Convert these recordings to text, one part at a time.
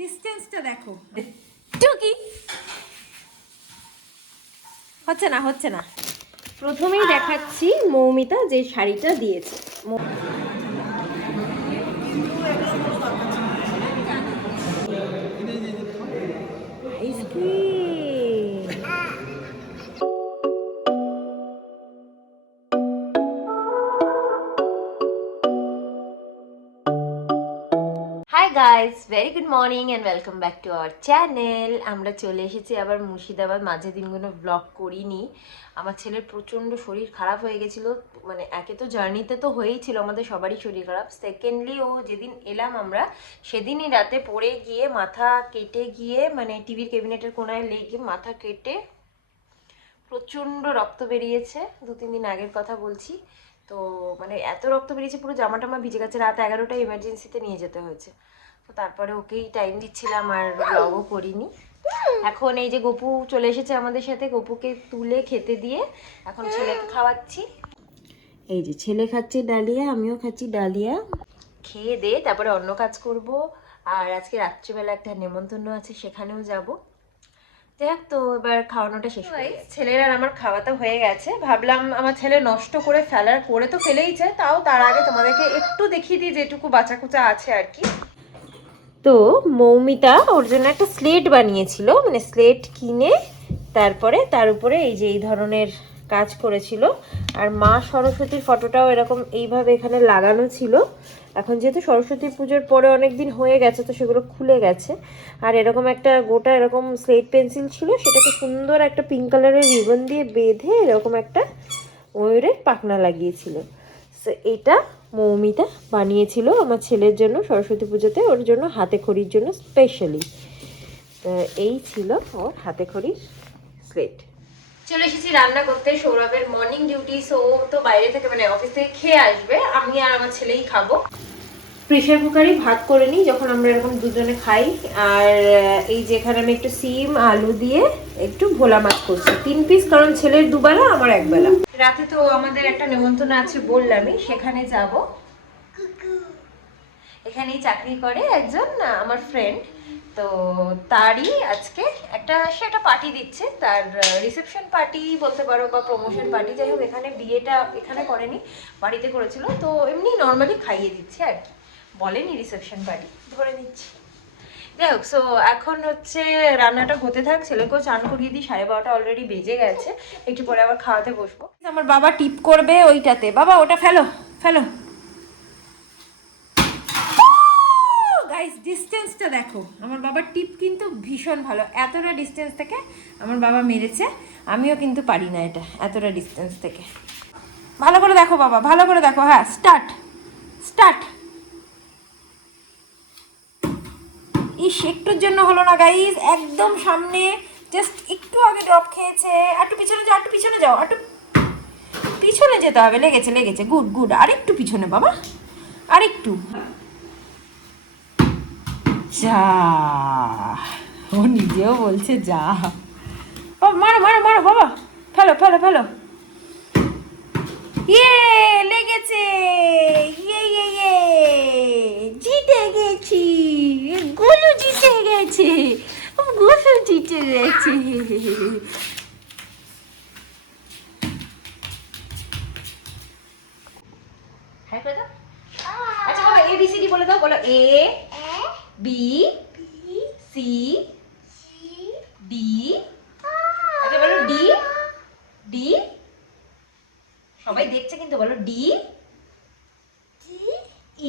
ডিসটেন্সটা দেখো টুকি হচ্ছে না প্রথমেই দেখাচ্ছি মৌমিতা যে শাড়িটা দিয়েছে। Hi guys, very good morning and welcome back to our channel. আমরা চলে এসেছি আবার মুর্শিদাবাদ। মাঝে দিনগুলো ব্লগ করিনি, আমার ছেলের প্রচণ্ড শরীর খারাপ হয়ে গেছিলো। মানে একে তো জার্নিতে তো হয়েই ছিল, আমাদের সবারই শরীর খারাপ। সেকেন্ডলি ও যেদিন এলাম আমরা সেদিনই রাতে পড়ে গিয়ে মাথা কেটে গিয়ে, মানে টিভির ক্যাবিনেটের কোনায় লেগে মাথা কেটে প্রচণ্ড রক্ত বেরিয়েছে। 2-3 দিন আগের কথা বলছি। তো মানে এত রক্ত বেরিয়েছে পুরো জামা টামা ভিজে গেছে। রাত 11টায় এমার্জেন্সিতে নিয়ে যেতে হয়েছে। তো তারপরে ওকেই টাইম দিচ্ছিলাম আর ব্লগও করিনি। এখন এই যে গপু চলে এসেছে আমাদের সাথে, গপুকে তুলে খেতে দিয়ে এখন ছেলেকে খাওয়াচ্ছি। এই যে ছেলে খাচ্ছে ডালিয়া, আমিও খাচ্ছি ডালিয়া। খেয়ে দিয়ে তারপরে অন্য কাজ করব। আর আজকে রাত্রিবেলা একটা নেমন্তন্ন আছে, সেখানেও যাব। দেখ, তো এবার খাওয়ানোটা শেষ হয়ে গেছে, ছেলের আর আমার খাওয়াটা হয়ে গেছে। ভাবলাম আমার ছেলে নষ্ট করে করে তো ফেলেইছে, তাও তার আগে তোমাদেরকে একটু দেখিয়ে দিই যেটুকু বাঁচা কুচা আছে আর কি। তো মৌমিতা ওর জন্য একটা স্লেট বানিয়েছিল, মানে স্লেট কিনে তারপরে তার উপরে এই যে এই ধরনের কাজ করেছিল। আর মা সরস্বতীর ফটোটাও এরকম এইভাবে এখানে লাগানো ছিল। এখন যেহেতু সরস্বতী পুজোর পরে অনেক দিন হয়ে গেছে, তো সেগুলো খুলে গেছে। আর এরকম একটা গোটা এরকম স্লেট পেন্সিল ছিল, সেটাকে সুন্দর একটা পিঙ্ক কালারের রিবন দিয়ে বেঁধে এরকম একটা ময়ূরের পাখনা লাগিয়েছিল। সো এটা মৌমিতা বানিয়েছিল আমার ছেলের জন্য সরস্বতী পুজোতে, ওর জন্য হাতে খড়ির জন্য স্পেশালি। তো এই ছিল ওর হাতে খড়ির স্লেট। চলে এসেছি রান্না করতে। সৌরভের মর্নিং ডিউটি, সো তো বাইরে থেকে মানে অফিস থেকে খেয়ে আসবে, আমি আর আমার ছেলেই খাবো। প্রেশার কুকারে ভাত করে নিই যখন আমরা এরকম দুজনে খাই। আর এই যে এখানে আমি একটু সিম আলু দিয়ে একটু ভোলা মাছ করছি, 3 পিস, কারণ ছেলের দুবেলা আমার একবেলা। রাতে তো আমাদের একটা নেমন্তন্ন আছে বললামই, সেখানে যাব। এখানেই চাকরি করে একজন আমার ফ্রেন্ড, তো তারই আজকে সে একটা পার্টি দিচ্ছে, তার রিসেপশন পার্টি বলতে পারো বা প্রমোশন পার্টি, যাই হোক। এখানে বিয়েটা এখানে করেনি, বাড়িতে করেছিল। তো এমনি নর্মালি খাইয়ে দিচ্ছে আর কি, বলেনি রিসেপশন পার্টি, ধরে নিচ্ছি। যাই হোক, সো এখন হচ্ছে রান্নাটা হতে থাক, ছেলেকেও চান করিয়ে দিই, 12:30 অলরেডি বেজে গেছে। একটু পরে আবার খাওয়াতে বসবো। আমার বাবা টিপ করবে ওইটাতে, বাবা ওটা ফেলো ফেলো। গাইস, ডিসটেন্সটা দেখো, আমার বাবার টিপ কিন্তু ভীষণ ভালো। এতটা ডিসটেন্স থেকে আমার বাবা মেরেছে, আমিও কিন্তু পারি না এটা এতটা ডিসটেন্স থেকে। ভালো করে দেখো বাবা, ভালো করে দেখো। হ্যাঁ, স্টার্ট স্টার্ট। একটুর জন্য হলো না গাইস, একদম সামনে, জাস্ট একটু আগে ড্রপ খেয়েছে। একটু পিছনে যাও, একটু পিছনে যাও, একটু পিছনে যেতে হবে। লেগেছে লেগেছে, গুড গুড। আরেকটু পিছনে বাবা, আরেকটু। যা, ও নিজেও বলছে যা। মারো মারো মারো বাবা, ফেলো ফেলো ফেলো। ইয়ে, লেগেছে। ইয়ে ইয়ে ইয়ে, জিতে গেছি। গুলু জিতে গেছে, গুলু জিতে গেছে। আচ্ছা বাবা, ABCD বলে দাও, বলো। A B C D, আগে বলো D D, সবাই দেখছে কিন্তু, বলো D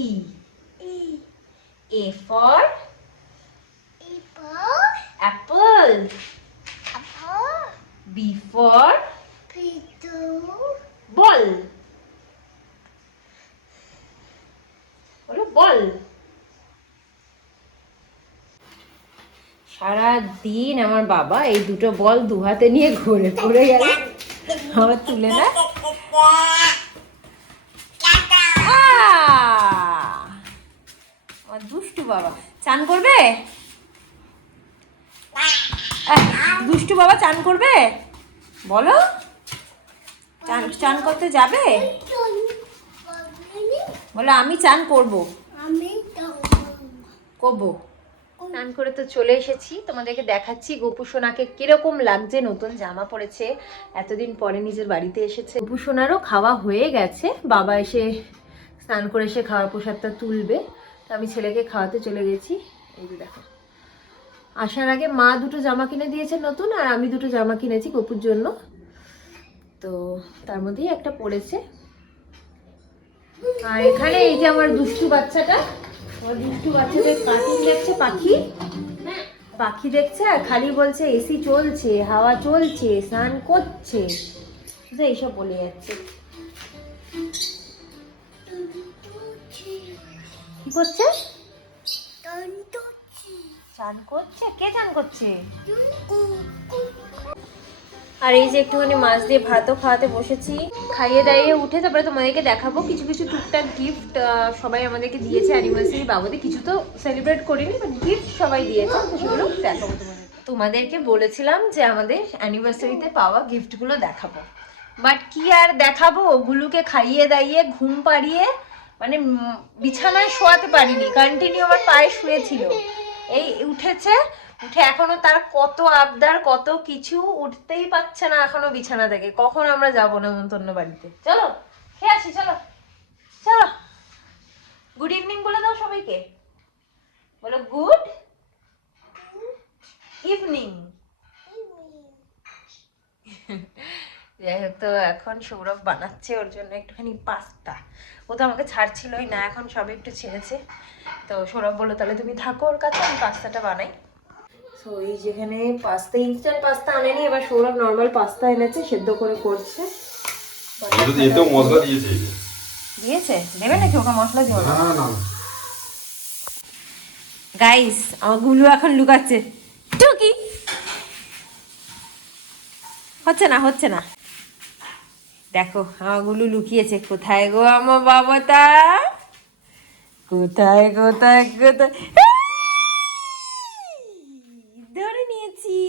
E, A for apple, B for ball, বলো বল। সারা দিন আমার বাবা এই দুটো বল দু হাতে নিয়ে ঘুরে পড়ে গেল, আমার তুলে না। আমার দুষ্টু বাবা চান করবে, দুষ্টু বাবা চান করবে, বলো। চান চান করতে যাবে, বলো। আমি চান করবো, করবো স্নান করে তো চলে এসেছি, তোমাদেরকে দেখাচ্ছি গোপু সোনাকে কিরকম লাগছে, নতুন জামা পরেছে, এতদিন পরে নিজের বাড়িতে এসেছে। গোপু সোনারও খাওয়া হয়ে গেছে, বাবা এসে স্নান করে এসে খাওয়ার প্রসাদটা তুলবে, তো আমি ছেলেকে খাওয়াতে চলে গেছি। এই যে দেখো, আসার আগে মা দুটো জামা কিনে দিয়েছে নতুন, আর আমি দুটো জামা কিনেছি গোপুর জন্য, তো তার মধ্যেই একটা পড়েছে। আর এখানে এই যে আমার দুষ্টু বাচ্চাটা, আমার দুষ্টু বাচ্চাদের কার্টুন দেখছে, পাখি পাখি দেখছে, আর খালি বলছে এসি চলছে, হাওয়া চলছে, স্নান করছে, শুধু এইসব বলে যাচ্ছে। কি করছে? চান করছে? কে চান করছে? আর এই যে একটুখানি মাছ দিয়ে ভাতও খাওয়াতে বসেছি, খাইয়ে দাইয়ে উঠে তারপরে তোমাদেরকে দেখাবো কিছু কিছু টুকটাক গিফট সবাই আমাদেরকে দিয়েছে অ্যানিভার্সারি বাবদে। কিছু তো সেলিব্রেট করিনি, বাট গিফট সবাই দিয়েছে, তো সেগুলো দেখাবো তোমাদেরকে বলেছিলাম যে আমাদের অ্যানিভার্সারিতে পাওয়া গিফটগুলো দেখাবো, বাট কি আর দেখাবো, ওগুলোকে খাইয়ে দাইয়ে ঘুম পাড়িয়ে মানে বিছানায় শোয়াতে পারিনি, কন্টিনিউ আমার পায়ে শুয়েছিল। এই উঠেছে, উঠে এখনো তার কত আবদার, কত কিছু, উঠতেই পারছে না এখনো বিছানা থেকে। কখন আমরা যাবো নেমন্তন্ন বাড়িতে, চলো খেয়ে আসি, চলো চলো। গুড ইভিনিং বলে দাও সবাইকে, বলো গুড ইভিনিং। যাই হোক, তো এখন সৌরভ বানাচ্ছে ওর জন্য একটুখানি পাস্তা। ও তো আমাকে ছাড়ছিলই না, এখন সবে একটু ছেড়েছে, তো সৌরভ বললো তাহলে তুমি থাকো ওর কাছে, আমি পাস্তাটা বানাই। তো এই যেখানে পাস্তা, ইনস্ট্যান্ট পাস্তা আনেনি, এবার সৌরভ নর্মাল পাস্তা এনেছে, সেদ্ধ করে করছে। মশলা দিয়েছে, দিয়েছে, দেবে নাকি ওকে মশলা দিও না? না। গাইস, আমার গুলু এখন লুকাচ্ছে, টুকি হচ্ছে না, হচ্ছে না, দেখো আমার গুলু লুকিয়েছে। কোথায় গো আমার বাবাটা, কোথায় কোথায় কোথায়, ধরে নিয়েছি।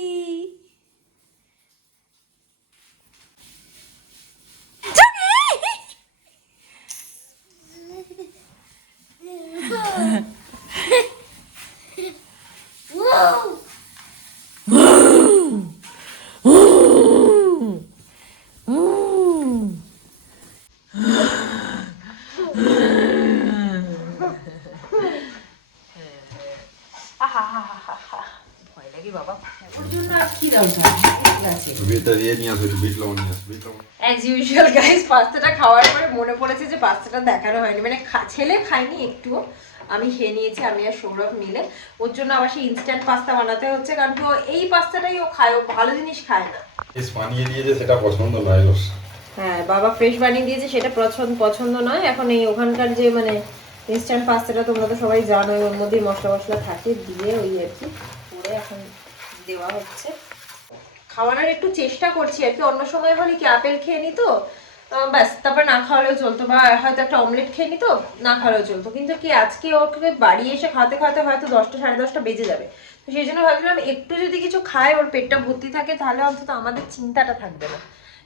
ভয় লাগে বাবা, ওর জন্য আর কি দরকার, ঠিক আছে। বিটটা দিয়ে নিয়ে আসবে, বিট লবণ নিয়ে আসবে, বিট লবণ। অ্যাজ ইউজুয়াল গাইস, পাস্তাটা খাওয়ার পরে মনে পড়েছে যে পাস্তাটা দেখানো হয়নি, মানে ছেলে খায়নি একটুও, আমি খেয়ে নিয়েছি, আমি আর সৌরভ মিলে। ওর জন্য আবার সেই ইনস্ট্যান্ট পাস্তা বানাতে হচ্ছে, কারণ কি ও এই পাস্তাটাই ও খায়, ও ভালো জিনিস খায় না। এস বানিয়ে দিয়েছে, সেটা পছন্দ নয় ওর। হ্যাঁ, বাবা ফ্রেশ বানিয়ে দিয়েছে, সেটা পছন্দ নয়। এখন এই ওখানকার যে মানে ইনস্ট্যান্ট পাস্তাটা তোমরা তো সবাই জানো, ওর মধ্যে মশলা মশলা থাকে, দিয়ে ওই আর কি করে এখন দেওয়া হচ্ছে। খাওয়ানোর একটু চেষ্টা করছি আর কি, অন্য সময় হলে কি আপেল খেয়ে নিত ব্যাস, তারপর না খাওয়ালেও চলতো, বা হয়তো একটা অমলেট খেয়ে নিত, না খাওয়ালেও চলতো, কিন্তু কি আজকে ওকে বাড়ি এসে খাওয়াতে খাওয়াতে হয়তো 10টা সাড়ে 10টা বেজে যাবে, তো সেই জন্য ভাবছিলাম একটু যদি কিছু খায়, ওর পেটটা ভর্তি থাকে, তাহলে অন্তত আমাদের চিন্তাটা থাকবে না,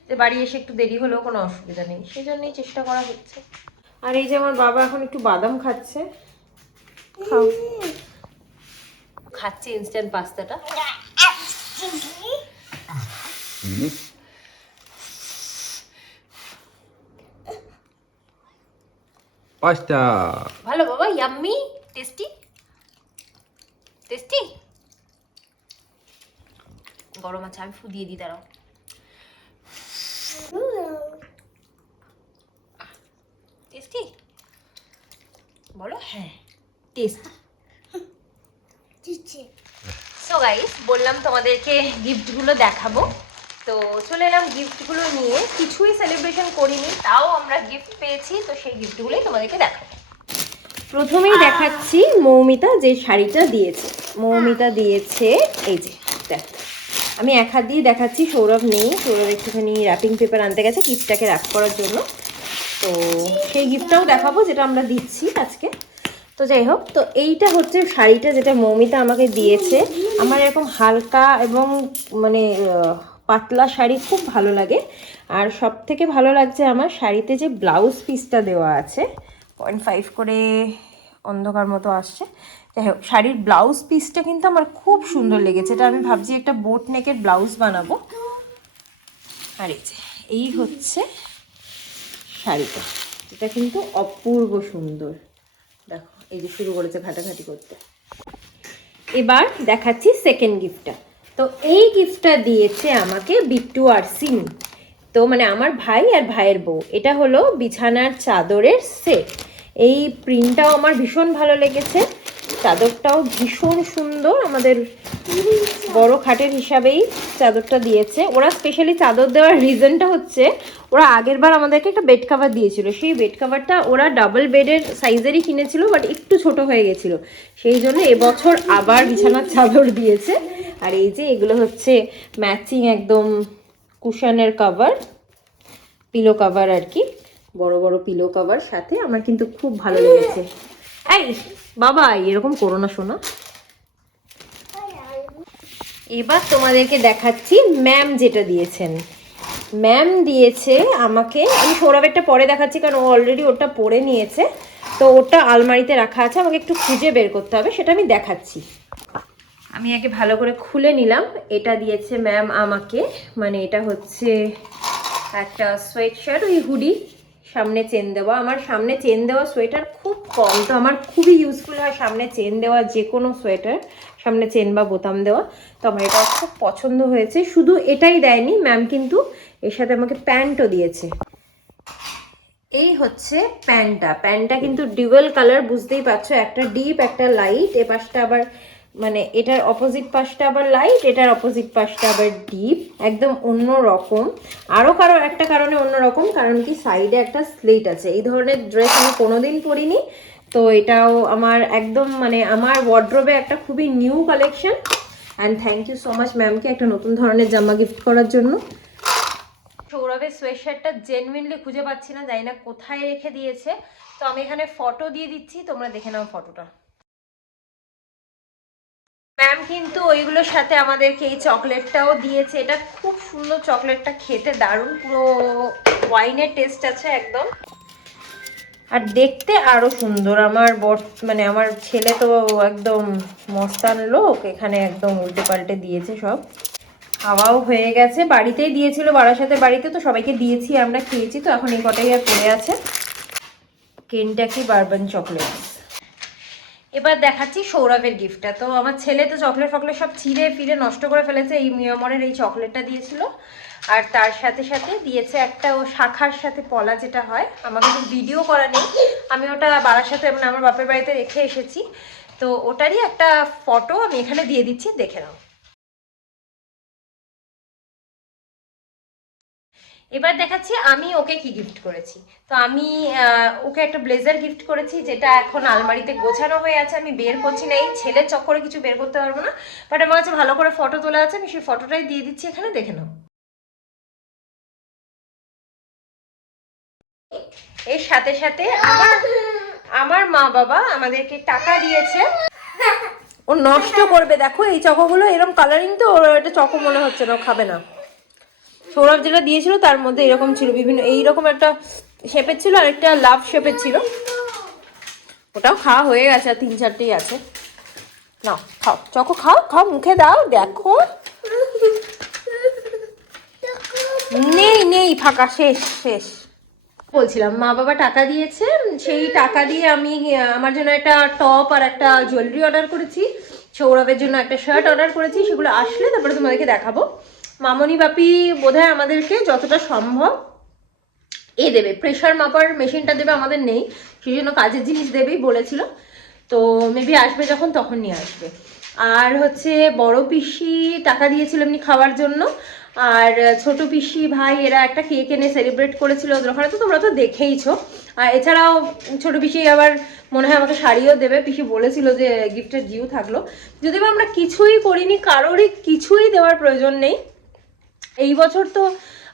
যে বাড়ি এসে একটু দেরি হলেও কোনো অসুবিধা নেই, সেই জন্যই চেষ্টা করা হচ্ছে। আর এই যে আমার বাবা এখন একটু বাদাম খাচ্ছে, খাচ্ছে ইনস্ট্যান্ট পাস্তাটা। পাস্তা ভালো বাবা, ইয়াম্মি, টেস্টি টেস্টি। গরম আছে, আমি ফু দিয়ে দিই, দাঁড়াও। টেস্টি বলো, হ্যাঁ টেস্টি। সো গাইস, বললাম তোমাদেরকে গিফটগুলো দেখাবো, তো চলে এলাম গিফটগুলো নিয়ে। কিছুই সেলিব্রেশন করিনি, তাও আমরা গিফট পেয়েছি, তো সেই গিফটগুলোই তোমাদেরকে দেখাবো। প্রথমেই দেখাচ্ছি মৌমিতা যে শাড়িটা দিয়েছে। মৌমিতা দিয়েছে এই যে, দেখো আমি এক হাত দিয়ে দেখাচ্ছি, সৌরভ নেই, সৌরভ একটুখানি র্যাপিং পেপার আনতে গেছে গিফটটাকে র্যাপ করার জন্য, তো সেই গিফটটাও দেখাবো যেটা আমরা দিচ্ছি আজকে। তো যাই হোক, তো এইটা হচ্ছে শাড়িটা যেটা মৌমিতা আমাকে দিয়েছে। আমার এরকম হালকা এবং মানে পাতলা শাড়ি খুব ভালো লাগে, আর সব থেকে ভালো লাগছে আমার শাড়িতে যে ব্লাউজ পিসটা দেওয়া আছে, 0.5 করে অন্ধকার মতো আসছে, যাই হোক, শাড়ির ব্লাউজ পিসটা কিন্তু আমার খুব সুন্দর লেগেছে। এটা আমি ভাবছি একটা বোট নেকের ব্লাউজ বানাবো। আর এই হচ্ছে শাড়িটা, এটা কিন্তু অপূর্ব সুন্দর। দেখো এই যে শুরু করেছে ঘাটাঘাটি করতে। এবার দেখাচ্ছি সেকেন্ড গিফটটা। তো এই গিফটটা দিয়েছে আমাকে বিট্টু আর সিমি। তো মানে আমার ভাই আর ভাইয়ের বউ। এটা হলো বিছানার চাদরের সেট। এই প্রিন্টটাও আমার ভীষণ ভালো লেগেছে, চাদরটাও ভীষণ সুন্দর। আমাদের বড় খাটের হিসাবেই চাদরটা দিয়েছে ওরা। স্পেশালি চাদর দেওয়ার রিজনটা হচ্ছে, ওরা আগের বার আমাদেরকে একটা বেড কাভার দিয়েছিল, সেই বেড কাভারটা ওরা ডাবল বেডের সাইজেরই কিনেছিল, বাট একটু ছোট হয়ে গেছিল, সেই জন্য এবছর আবার বিছানার চাদর দিয়েছে। আর এই যে এগুলো হচ্ছে ম্যাচিং একদম কুশনের কভার, পিলো কভার আর কি, বড় বড় পিলো কভার সাথে। আমার কিন্তু খুব ভালো লেগেছে। এই বাবা এরকম করো না শোনা। এবার তোমাদেরকে দেখাচ্ছি ম্যাম যেটা দিয়েছেন। ম্যাম দিয়েছে আমাকে, আমি সৌরভেরটা পরে দেখাচ্ছি কারণ ও অলরেডি ওটা পরে নিয়েছে, তো ওটা আলমারিতে রাখা আছে, আমাকে একটু খুঁজে বের করতে হবে, সেটা আমি দেখাচ্ছি। আমি আগে ভালো করে খুলে নিলাম। এটা দিয়েছে ম্যাম আমাকে, মানে এটা হচ্ছে একটা সোয়েট শার্ট, ওই হুডি, সামনে চেন দেওয়া। আমার সামনে চেন দেওয়া সোয়েটার খুব কম, তো আমার খুবই ইউজফুল হয় সামনে চেন দেওয়া যে কোনো সোয়েটার, সামনে চেন বা বোতাম দেওয়া। তো আমার এটা খুব পছন্দ হয়েছে। শুধু এটাই দেয়নি ম্যাম, কিন্তু এর সাথে আমাকে প্যান্টও দিয়েছে। এই হচ্ছে প্যান্টটা কিন্তু ডুয়াল কালার, বুঝতেই পারছো, একটা ডিপ একটা লাইট। এ পাশটা আবার মানে এটার অপোজিট পাশটা আবার লাইট, এটার অপোজিট পাশটা আবার ডিপ, একদম অন্য রকম। আরও একটা কারণে অন্য রকম, কারণ কি সাইডে একটা স্লিট আছে। এই ধরনের ড্রেস আমি কোনোদিন পরিনি, তো এটাও আমার একদম মানে আমার ওয়ার্ড্রোবে একটা খুবই new collection. And thank you so much ম্যামকে একটা নতুন ধরনের জামা গিফট করার জন্য। সৌরভের সোয়েটশার্টটা জেনুইনলি খুঁজে পাচ্ছি না, জানি না কোথায় রেখে দিয়েছে, তো আমি এখানে ফটো দিয়ে দিচ্ছি, তোমরা দেখে নাও ফটোটা। ম্যাম কিন্তু ওইগুলোর সাথে আমাদেরকে এই চকলেটটাও দিয়েছে। এটা খুব সুন্দর, চকলেটটা খেতে দারুণ, পুরো ওয়াইনের টেস্ট আছে একদম, আর দেখতে আরো সুন্দর। আমার মানে আমার ছেলে তো একদম মস্তান লোক, এখানে একদম উল্টে পাল্টে দিয়েছে সব। খাওয়াও হয়ে গেছে, বাড়িতেই দিয়েছিল বারাসাতের বাড়িতে, তো সবাইকে দিয়েছি, আমরা খেয়েছি। তো এখন এই কটাই আর পড়ে আছে, কেনটাকি বারবান চকলেট। এবার দেখাচ্ছি সৌরভের গিফটটা। তো আমার ছেলে তো চকলেট ফকলেট সব ছিঁড়ে ফিরে নষ্ট করে ফেলেছে, এই মিয়ামরের এই চকলেটটা দিয়েছিল। আর তার সাথে সাথে দিয়েছে একটা ও শাখার সাথে পলা যেটা হয়, আমাকে তো ভিডিও করা নেই, আমি ওটা বারাসাতে মানে আমার বাপের বাড়িতে রেখে এসেছি, তো ওটারই একটা ফটো আমি এখানে দিয়ে দিচ্ছি, দেখে নাও। এবার দেখাচ্ছি আমি ওকে কি গিফট করেছি। তো আমি ওকে একটা ব্লেজার গিফট করেছি, যেটা এখন আলমারিতে গোছানো হয়ে আছে, আমি বের করছি না, এই ছেলের চক্করে কিছু বের করতে পারবো না, বাট আমার কাছে ভালো করে ফটো তোলা আছে, আমি সেই ফটোটাই দিয়ে দিচ্ছি এখানে, দেখে নাও। এর সাথে সাথে আমার মা বাবা আমাদেরকে টাকা দিয়েছে। ও নষ্ট করবে, দেখো এই চকোগুলো এরকম কালারিং, তো ওর এটা চকো মনে হচ্ছে না, ও খাবে না। সৌরভ যেটা দিয়েছিল তার মধ্যে এরকম ছিল, বিভিন্ন এইরকম একটা শেপের ছিল, আর একটা লাভ শেপের ছিল, ওটাও খাওয়া হয়ে গেছে, আর 3-4টেই আছে। নাও খাও, চকো খাও, খাও, মুখে দাও, দেখো নেই নেই, ফাঁকা, শেষ শেষ। বলছিলাম মা বাবা টাকা দিয়েছে, সেই টাকা দিয়ে আমি আমার জন্য একটা টপ আর একটা জুয়েলারি অর্ডার করেছি, সৌরভের জন্য একটা শার্ট অর্ডার করেছি, সেগুলো আসলে তারপরে তোমাদেরকে দেখাবো। মামনি বাপি বোধহয় আমাদেরকে যতটা সম্ভব দেবে, প্রেশার মাপার মেশিনটা দেবে, আমাদের নেই, সেই জন্য কাজের জিনিস দেবেই বলেছিল, তো মেবি আসবে যখন তখন নিয়ে আসবে। আর হচ্ছে বড় পিসি টাকা দিয়েছিল এমনি খাওয়ার জন্য, আর ছোট পিসি ভাই এরা একটা কেক এনে সেলিব্রেট করেছিল ওদের ওখানে, তো তোমরা তো দেখেইছো। আর এছাড়াও ছোট পিসি আবার মনে হয় আমাকে শাড়িও দেবে, পিসি বলেছিল যে গিফটের ডিউ থাকলো। যদিও আমরা কিছুই করিনি, কারোরই কিছুই দেওয়ার প্রয়োজন নেই। এই বছর তো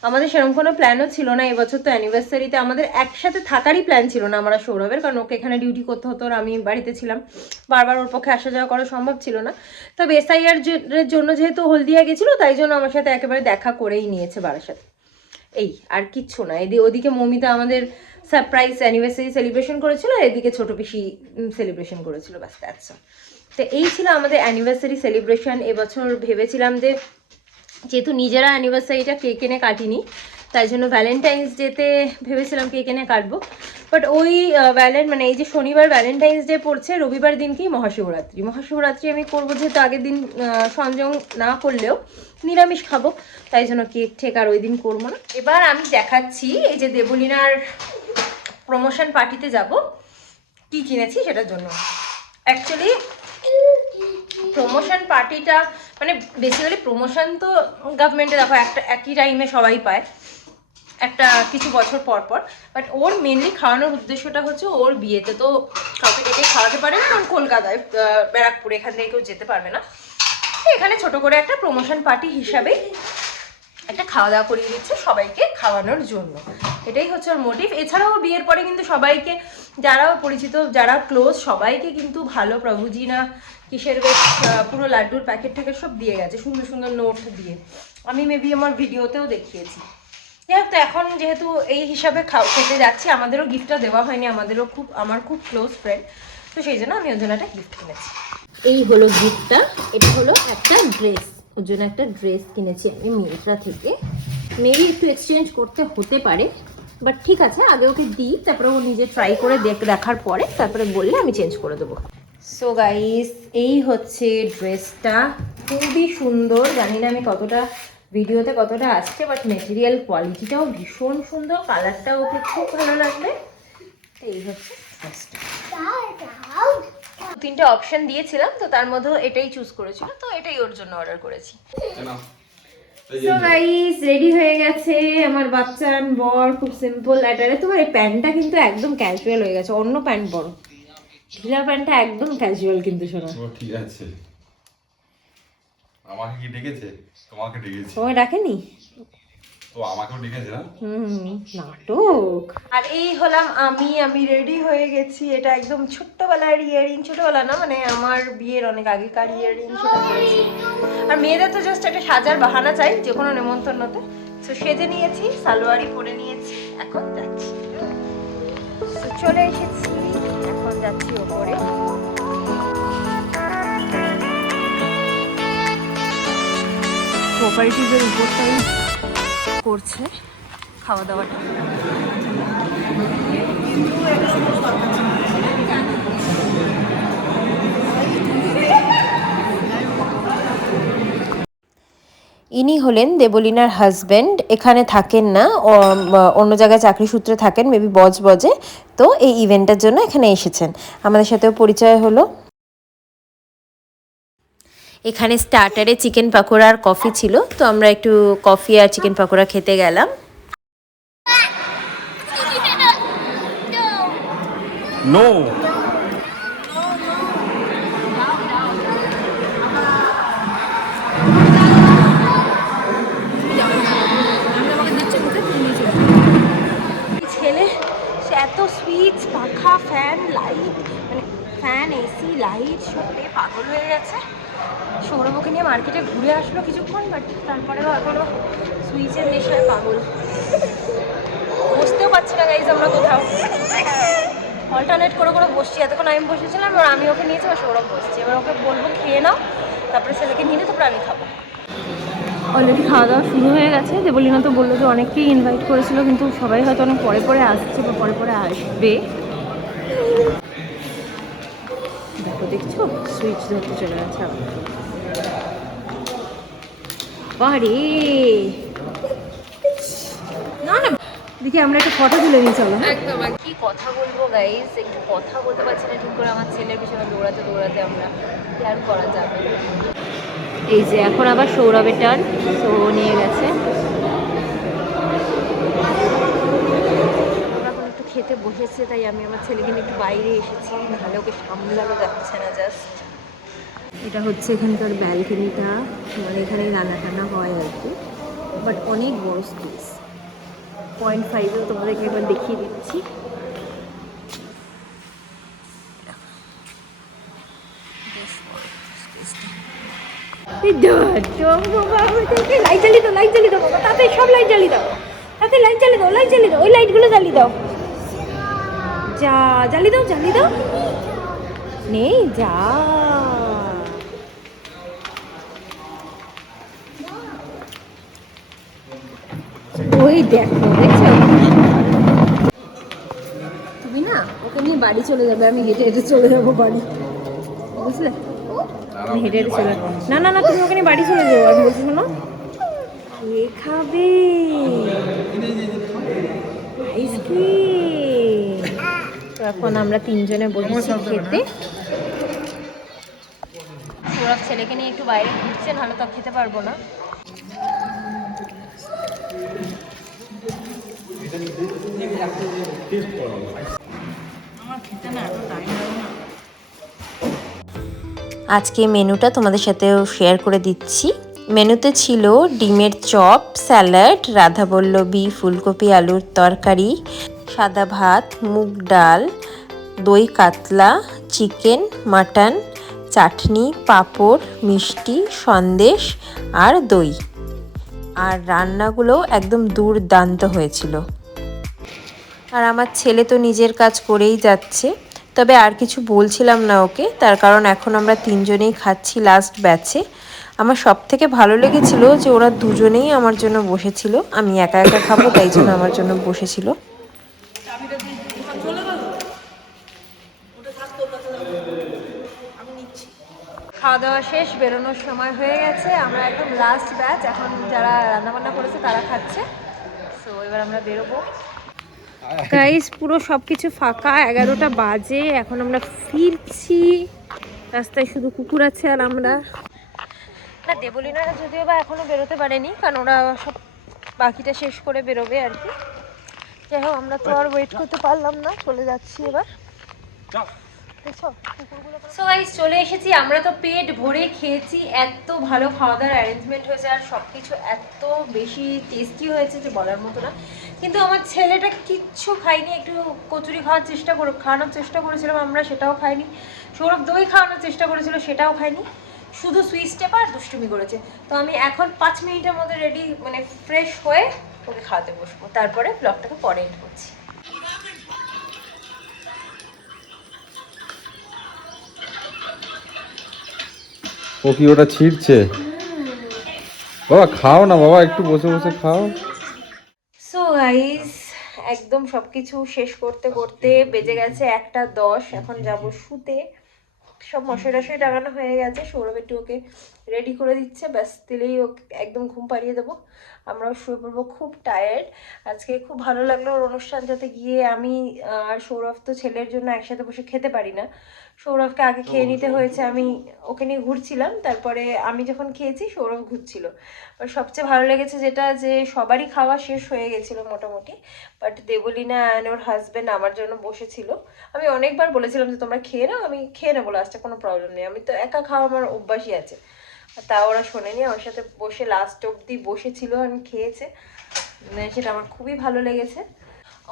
আমাদের সেরকম কোনো প্ল্যানও ছিল না, এবছর তো অ্যানিভার্সারিতে আমাদের একসাথে থাকারই প্ল্যান ছিল না আমরা সৌরভের, কারণ ওকে এখানে ডিউটি করতে হতো আর আমি বাড়িতে ছিলাম, বারবার ওর পক্ষে আসা যাওয়া করা সম্ভব ছিল না। তবে এসআইআর জন্য যেহেতু হলদিয়া গেছিলো, তাই জন্য আমার সাথে একেবারে দেখা করেই নিয়েছে বারাসাত, এই আর কিচ্ছু না। ওদিকে মমিতা আমাদের সারপ্রাইজ অ্যানিভার্সারি সেলিব্রেশন করেছিল, আর এদিকে ছোট পিসি সেলিব্রেশন করেছিল, ব্যাস দ্যাটস অল। তো এই ছিল আমাদের অ্যানিভার্সারি সেলিব্রেশন। এবছর ভেবেছিলাম যে যেহেতু নিজেরা অ্যানিভার্সারিটা কেক এনে কাটিনি, তাই জন্য ভ্যালেন্টাইন্স ডেতে ভেবেছিলাম কেক এনে কাটবো। বাট ওই মানে এই যে শনিবার ভ্যালেন্টাইন্স ডে পড়ছে, রবিবার দিনকেই মহাশিবরাত্রি। মহাশিবরাত্রি আমি করবো যেহেতু, আগের দিন সংযম না করলেও নিরামিষ খাবো, তাই জন্য কেক ঠেক আর ওই দিন করবো না। এবার আমি দেখাচ্ছি এই যে দেবলিনার প্রমোশন পার্টিতে যাব কি কিনেছি সেটার জন্য। অ্যাকচুয়ালি প্রমোশন পার্টিটা মানে বেসিক্যালি প্রমোশন তো গভর্নমেন্টে দেখো একটা একই টাইমে সবাই পায় একটা কিছু বছর পর পর, বাট ওর মেনলি খাওয়ানোর উদ্দেশ্যটা হচ্ছে ওর বিয়েতে তো কাউকে ডেকে খাওয়াতে পারে না, কারণ কলকাতায় ব্যারাকপুরে এখান থেকে কেউ যেতে পারবে না। এখানে ছোট করে একটা প্রমোশন পার্টি হিসাবে একটা খাওয়া দাওয়া করিয়ে দিচ্ছে সবাইকে খাওয়ানোর জন্য, এটাই হচ্ছে ওর মোটিভ। এছাড়াও বিয়ের পরে কিন্তু সবাইকে যারা পরিচিত যারা ক্লোজ সবাইকে কিন্তু ভালো প্রভুজি না কিসের বেশ পুরো লাড্ডুর প্যাকেট ট্যাকেট সব দিয়ে গেছে, সুন্দর সুন্দর নোট দিয়ে। আমি মেবি আমার ভিডিওতেও দেখিয়েছি। যাই হোক, তো এখন যেহেতু এই হিসাবে খেতে যাচ্ছি, আমাদেরও গিফটটা দেওয়া হয়নি, আমার খুব ক্লোজ ফ্রেন্ড, তো সেই জন্য আমি ওর জন্য একটা গিফট কিনেছি। এই হলো গিফটটা, এটা হলো একটা ড্রেস, ওর জন্য একটা ড্রেস কিনেছি আমি মিন্ত্রা থেকে। মেবি একটু এক্সচেঞ্জ করতে হতে পারে, বাট ঠিক আছে, আগে ওকে দিই, তারপরে ও নিজে ট্রাই করে দেখার পরে তারপরে বললে আমি চেঞ্জ করে দেবো। সো গাইস, এই হচ্ছে ড্রেসটা, খুবই সুন্দর। জানি না আমি ভিডিওতে কতটা আসছে, বাট মেটেরিয়াল কোয়ালিটিটাও ভীষণ সুন্দর, কালারটাও ওকে খুব ভালো লাগবে। এই হচ্ছে ড্রেসটা। 3টে অপশন দিয়েছিলাম, তো তার মধ্যে এটাই চুজ করেছিল, তো এটাই ওর জন্য অর্ডার করেছি। সো গাইস, রেডি হয়ে গেছে আমার বাচ্চার বর, খুব সিম্পল অ্যাটারে। তোমার এই প্যান্টটা কিন্তু একদম ক্যাজুয়াল হয়ে গেছে, অন্য প্যান্ট পরো, ঢিলা প্যান্টটা একদম ক্যাজুয়াল কিন্তু শোনা। ঠিক আছে, আমাকে কি ডেকেছে? তোমাকে ডেকেছে। তোমায় ডাকেনি তো আমাকেও ডেকেছে না? নাটক। আর এই হলাম আমি রেডি হয়ে গেছি। এটা একদম ছোট্টবেলার ইয়াররিং, ছোটবেলা না মানে আমার বিয়ের অনেক আগেকার ইয়াররিং, সেটা পরেছি। আর মেয়েদের তো জাস্ট একটা সাজার বাহানা চাই যে কোনো নেমন্তন্নতে, তো সেজে নিয়েছি, সালোয়ারই পরে নিয়েছি, এখন যাচ্ছি। তো চলে এসেছি, এখন যাচ্ছি ওপরে। কোঅপারেটিভের উপরটাই করছে খাওয়া দাওয়াটা। ইনি হলেন দেবলিনার হাজব্যান্ড, এখানে থাকেন না, অন্য জায়গায় চাকরি সূত্রে থাকেন, মেবি বজবজে, তো এই ইভেন্টের জন্য এখানে এসেছেন। আমাদের সাথেও পরিচয় হলো। এখানে স্টার্টারে চিকেন পাকোড়া আর কফি ছিল, তো আমরা একটু কফি আর চিকেন পাকোড়া খেতে গেলাম। নো, ছেলে সে এত সুইচ, পাখা, ফ্যান, লাইট, মানে ফ্যান, এসি, লাইট সবে পাগল হয়ে গেছে। সৌরভকে নিয়ে মার্কেটে ঘুরে আসলো কিছুক্ষণ, বাট তারপরেও এখনো সুইচের নেশায় পাগল। বসতেও পারছি না গাইজ আমরা কোথাও, অল্টারনেট করে করে বসছি। এতক্ষণ আমি বসেছিলাম, এবার আমি ওকে নিয়েছি, আর সৌরভ বসছি। এবার ওকে বলবো খেয়ে নাও, তারপরে ছেলেকে নিয়ে তারপরে আমি খাবো। অলরেডি খাওয়া দাওয়া শুরু হয়ে গেছে। দেবলিনা তো বললো যে অনেককেই ইনভাইট করেছিল, কিন্তু সবাই হয়তো অনেক পরে পরে আসছে বা পরে পরে আসবে। দেখো, দেখছো সুইচ ধরতে চলে গেছে আবার। বাড়ি না না, দেখি আমরা একটা ফটো তুলে নিই, চলো। একদম। কি কথা বলবো গাইস, একটু কথা বলতে পারছি না ঠিক করে, আমার ছেলের পিছনে দৌড়াতে দৌড়াতে আমরা কি আর করা যাবে। এই যে এখন আবার সৌরভের টার্ন, তো নিয়ে গেছে। এখন একটু খেতে বসেছে, তাই আমি আমার ছেলেকে নিয়ে একটু বাইরে এসেছি, নাহলে ওকে সামলানো যাচ্ছে না। জাস্ট এটা হচ্ছে এখানকার ব্যালকনিটা, মানে এখানে রান্না টান্না হয় আর কি, বাট অনেক বড় স্পেস। 0.5 তোমাদেরকে একবার দেখিয়ে দিচ্ছি। লাইট জ্বালিয়ে দাও, লাইট জ্বালিয়ে দাও, তাতে সব লাইট জ্বালিয়ে দাও, তাতে লাইট জ্বালিয়ে দাও, লাইট জ্বালিয়ে দাও, ওই লাইটগুলো জ্বালিয়ে দাও। যা জ্বালি দাও নেই যা। ওই দেখো দেখছো, তুমি না ওকে নিয়ে বাড়ি চলে যাবে, আমি হেঁটে হেঁটে চলে যাবো বাড়ি, বুঝলে? আমি হেঁটে হেঁটে চলে না না না তুমি ওকে নিয়ে বাড়ি চলে যাবো। আমি বলছি শোনো, কে খাবে আইসক্রিম? তো এখন আমরা তিনজনে বসেছি খেতে। সৌরভ ছেলেকে নিয়ে একটু বাইরে ঘুরছে, নাহলে তো খেতে পারবো না। আজকে মেনুটা তোমাদের সাথেও শেয়ার করে দিচ্ছি। মেনুতে ছিল ডিমের চপ, স্যালাড, রাধাবল্লভী ফুলকপি আলুর তরকারি, সাদা ভাত, মুগ ডাল, দই কাতলা, চিকেন, মাটন, চাটনি, পাঁপড়, মিষ্টি, সন্দেশ আর দই। আর রান্নাগুলো একদম দুর্দান্ত হয়েছিল। আর আমার ছেলে তো নিজের কাজ করেই যাচ্ছে, তবে আর কিছু বলছিলাম না ওকে, তার কারণ এখন আমরা তিনজনেই খাচ্ছি লাস্ট ব্যাচে। আমার সব থেকে ভালো লেগেছিল যে ওরা দুজনেই আমার জন্য বসেছিল, আমি একা একা খাবো তাই জন্য আমার জন্য বসেছিল। খাওয়া দাওয়া শেষ, বেরোনোর সময় হয়ে গেছে, আমরা একদম লাস্ট ব্যাচ, এখন যারা রান্নাবান্না করেছে তারা খাচ্ছে। সো এবার আমরা বেরোবো। গাইস পুরো সবকিছু ফাঁকা, 11টা বাজে, এখন আমরা ফিরছি। রাস্তায় শুধু কুকুর আছে আর আমরা। না দেবলিনারা যদিও বা এখনো বেরোতে পারেনি, কারণ ওরা সব বাকিটা শেষ করে বেরোবে আর কি। যাই হোক আমরা তো আর ওয়েট করতে পারলাম না, চলে যাচ্ছি এবার। সো গাইস চলে এসেছি, আমরা তো পেট ভরে খেয়েছি, এত ভালো খাওয়া দাওয়ার অ্যারেঞ্জমেন্ট হয়েছে আর সব কিছু এত বেশি টেস্টি হয়েছে যে বলার মতো না। কিন্তু আমার ছেলেটা কিচ্ছু খায়নি, একটু কচুরি খাওয়ানোর চেষ্টা করেছিলাম আমরা, সেটাও খায়নি। সৌরভ দই খাওয়ানোর চেষ্টা করেছিল, সেটাও খায়নি, শুধু সুইচ টেপা আর দুষ্টুমি করেছে। তো আমি এখন 5 মিনিটের মধ্যে রেডি মানে ফ্রেশ হয়ে ওকে খাওয়াতে বসবো, তারপরে ব্লগটাকে পরে এন্ড করছি। ও কি ওটা ছিঁড়ছে? বাবা খাও না বাবা, একটু বসে বসে খাও। সো গাইস একদম সবকিছু শেষ করতে করতে বেজে গেছে 1:10, এখন যাব শুতে। সব মশাই টশাই টাঙানো হয়ে গেছে, সৌরভ একটু ওকে রেডি করে দিচ্ছে, ব্যাস দিলেই ওকে একদম ঘুম পাড়িয়ে দেবো, আমরাও শুয়ে পড়বো। খুব টায়ার্ড আজকে, খুব ভালো লাগলো ওর অনুষ্ঠানটাতে গিয়ে। আমি আর সৌরভ তো ছেলের জন্য একসাথে বসে খেতে পারি না, সৌরভকে আগে খেয়ে নিতে হয়েছে, আমি ওকে নিয়ে ঘুরছিলাম, তারপরে আমি যখন খেয়েছি সৌরভ ঘুরছিল। আর সবচেয়ে ভালো লেগেছে যেটা, যে সবারই খাওয়া শেষ হয়ে গেছিলো মোটামুটি, but Deblina and or husband আমার জন্য বসেছিল। আমি অনেকবার বলেছিলাম যে তোমরা খেয়ে নাও, আমি খেয়ে নেবো লাস্টে, কোনো প্রবলেম নেই, আমি তো একা খাওয়া আমার অভ্যাসই আছে। তা ওরা শোনেনি, আমার সাথে বসে লাস্ট অবধি বসেছিল আর খেয়েছে, সেটা আমার খুবই ভালো লেগেছে।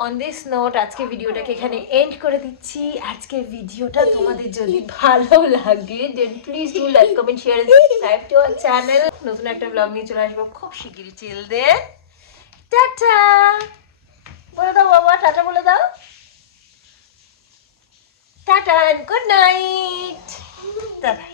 অন দিস নোট আজকে ভিডিওটাকে এখানে এন্ড করে দিচ্ছি। আজকের ভিডিওটা তোমাদের যদি ভালো লাগে then please do like comment share and subscribe to our channel. নতুন একটা ব্লগ নিয়ে চলে আসবো খুব শিগগিরই। টিল দেন টাটা বলে দাও বাবা, টাটা বলে দাও, tata and good night, bye by.